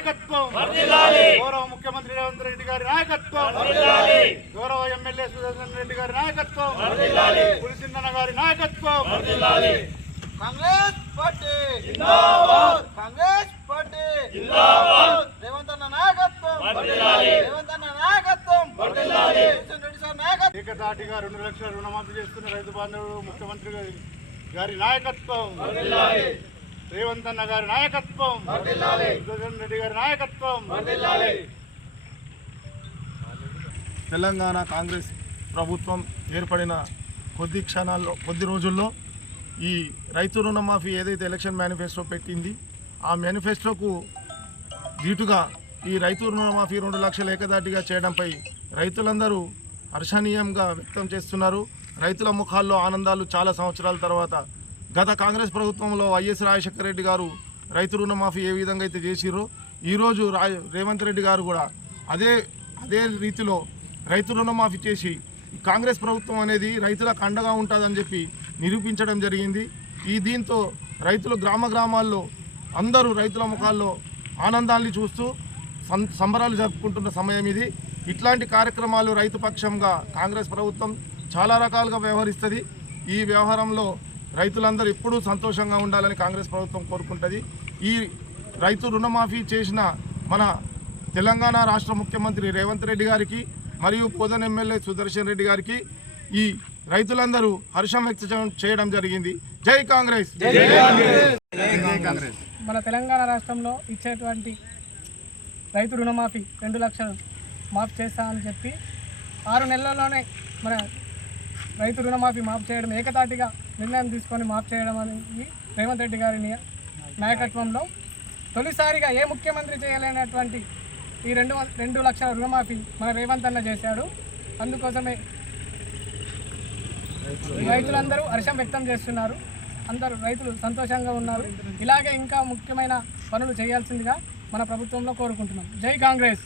నాయకత్వం, గౌరవ ముఖ్యమంత్రి రేవంత్ రెడ్డి గారి నాయకత్వం, గౌరవ ఎమ్మెల్యే సుదర్శన్ రెడ్డి గారి నాయకత్వం, పులిసిందన్న గారి నాయకత్వం, కాంగ్రెస్ పార్టీ జిందాబాద్, కాంగ్రెస్ పార్టీ జిందాబాద్, రేవంత్ అన్న నాయకత్వం వర్ధిల్లాలి, రేవంత్ అన్న నాయకత్వం వర్ధిల్లాలి, సుదర్శన్ రెడ్డి సార్ నాయకత్వం, ఏకతాటిగా 2 లక్షల రుణమాఫీ చేస్తున్న రైతు బాంధవుడు ముఖ్యమంత్రి గారి నాయకత్వం వర్ధిల్లాలి, రేవంత్ అన్న గారి నాయకత్వం వర్ధిల్లాలి, సుదర్శన్ రెడ్డి గారి నాయకత్వం వర్ధిల్లాలి. తెలంగాణ కాంగ్రెస్ ప్రభుత్వం ఏర్పడిన కొద్ది రోజుల్లో ఈ రైతు రుణమాఫీ ఏదైతే ఎలక్షన్ మేనిఫెస్టో పెట్టింది ఆ మేనిఫెస్టోకు దీటుగా ఈ రైతు రుణమాఫీ 2 లక్షలు ఏకదాటిగా చేయడంపై రైతులందరూ హర్షణీయంగా వ్యక్తం చేస్తున్నారు. రైతుల ముఖాల్లో ఆనందాలు. చాలా సంవత్సరాల తర్వాత గత కాంగ్రెస్ ప్రభుత్వంలో వైఎస్ రాజశేఖర రెడ్డి గారు రైతు రుణమాఫీ ఏ విధంగా అయితే చేసిరో ఈరోజు రేవంత్ రెడ్డి గారు కూడా అదే రీతిలో రైతు రుణమాఫీ చేసి కాంగ్రెస్ ప్రభుత్వం అనేది రైతులకు అండగా ఉంటుందని చెప్పి నిరూపించడం జరిగింది. దీంతో రైతులు గ్రామాల్లో అందరూ రైతుల ముఖాల్లో ఆనందాన్ని చూస్తూ సంబరాలు జరుపుకుంటున్న సమయం ఇది. ఇట్లాంటి కార్యక్రమాలు రైతు పక్షంగా కాంగ్రెస్ ప్రభుత్వం చాలా రకాలుగా వ్యవహరిస్తుంది. ఈ వ్యవహారంలో రైతులందరూ ఎప్పుడూ సంతోషంగా ఉండాలని కాంగ్రెస్ ప్రభుత్వం కోరుకుంటుంది. ఈ రైతు రుణమాఫీ చేసిన మన తెలంగాణ రాష్ట్ర ముఖ్యమంత్రి రేవంత్ రెడ్డి గారికి మరియు పోదన్ ఎమ్మెల్యే సుదర్శన్ రెడ్డి గారికి ఈ రైతులందరూ హర్షం వ్యక్తం చేయడం జరిగింది. జై కాంగ్రెస్. మన తెలంగాణ రాష్ట్రంలో ఇచ్చేటువంటి రైతు రుణమాఫీ 2 లక్షలు మాఫీ చేస్తామని చెప్పి 6 నెలల్లోనే మన రైతు రుణమాఫీ మాఫీ చేయడం ఏకతాటిగా నిర్ణయం తీసుకొని మాఫీ చేయడం అనేది రేవంత్ రెడ్డి గారి నాయకత్వంలో తొలిసారిగా ఏ ముఖ్యమంత్రి చేయలేనటువంటి ఈ 2 లక్షల రుణమాఫీ మన రేవంత్ అన్న చేశాడు. అందుకోసమే రైతులందరూ హర్షం వ్యక్తం చేస్తున్నారు. అందరూ రైతులు సంతోషంగా ఉన్నారు. ఇలాగే ఇంకా ముఖ్యమైన పనులు చేయాల్సిందిగా మన ప్రభుత్వంలో కోరుకుంటున్నాం. జై కాంగ్రెస్.